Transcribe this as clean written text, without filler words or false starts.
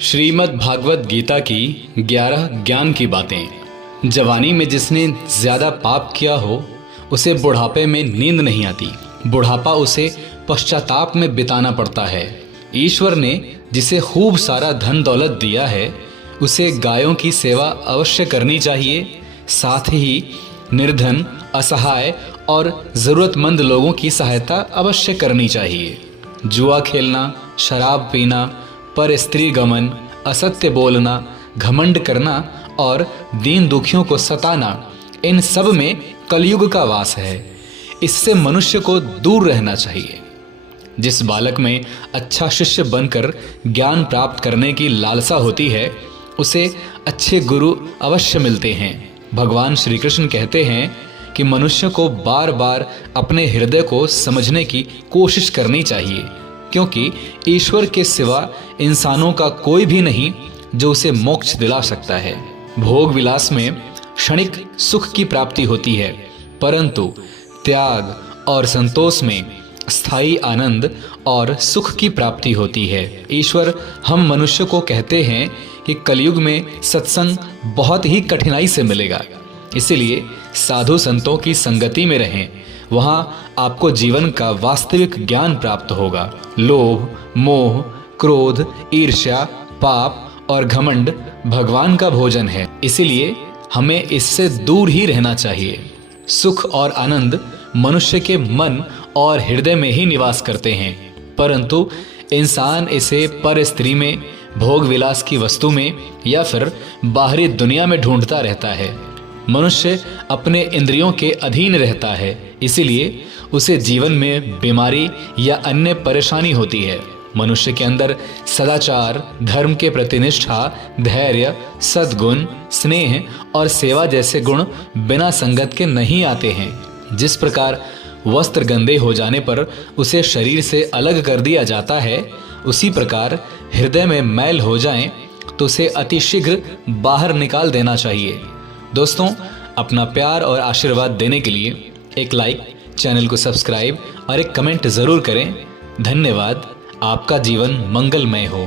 श्रीमद् भागवत गीता की 11 ज्ञान की बातें। जवानी में जिसने ज्यादा पाप किया हो उसे बुढ़ापे में नींद नहीं आती। बुढ़ापा उसे पश्चाताप में बिताना पड़ता है। ईश्वर ने जिसे खूब सारा धन दौलत दिया है उसे गायों की सेवा अवश्य करनी चाहिए। साथ ही निर्धन, असहाय और ज़रूरतमंद लोगों की सहायता अवश्य करनी चाहिए। जुआ खेलना, शराब पीना, पर स्त्री गमन, असत्य बोलना, घमंड करना और दीन दुखियों को सताना, इन सब में कलयुग का वास है। इससे मनुष्य को दूर रहना चाहिए। जिस बालक में अच्छा शिष्य बनकर ज्ञान प्राप्त करने की लालसा होती है उसे अच्छे गुरु अवश्य मिलते हैं। भगवान श्री कृष्ण कहते हैं कि मनुष्य को बार बार अपने हृदय को समझने की कोशिश करनी चाहिए, क्योंकि ईश्वर के सिवा इंसानों का कोई भी नहीं जो उसे मोक्ष दिला सकता है। भोग विलास में क्षणिक सुख की प्राप्ति होती है, परंतु त्याग और संतोष में स्थायी आनंद और सुख की प्राप्ति होती है। ईश्वर हम मनुष्य को कहते हैं कि कलयुग में सत्संग बहुत ही कठिनाई से मिलेगा, इसलिए साधु संतों की संगति में रहें। वहां आपको जीवन का वास्तविक ज्ञान प्राप्त होगा। लोभ, मोह, क्रोध, ईर्ष्या, पाप और घमंड भगवान का भोजन है, इसीलिए हमें इससे दूर ही रहना चाहिए। सुख और आनंद मनुष्य के मन और हृदय में ही निवास करते हैं, परंतु इंसान इसे पर स्त्री में, भोग विलास की वस्तु में या फिर बाहरी दुनिया में ढूंढता रहता है। मनुष्य अपने इंद्रियों के अधीन रहता है, इसीलिए उसे जीवन में बीमारी या अन्य परेशानी होती है। मनुष्य के अंदर सदाचार, धर्म के प्रति निष्ठा, धैर्य, सद्गुण, स्नेह और सेवा जैसे गुण बिना संगत के नहीं आते हैं। जिस प्रकार वस्त्र गंदे हो जाने पर उसे शरीर से अलग कर दिया जाता है, उसी प्रकार हृदय में मैल हो जाए तो उसे अतिशीघ्र बाहर निकाल देना चाहिए। दोस्तों, अपना प्यार और आशीर्वाद देने के लिए एक लाइक, चैनल को सब्सक्राइब और एक कमेंट ज़रूर करें। धन्यवाद। आपका जीवन मंगलमय हो।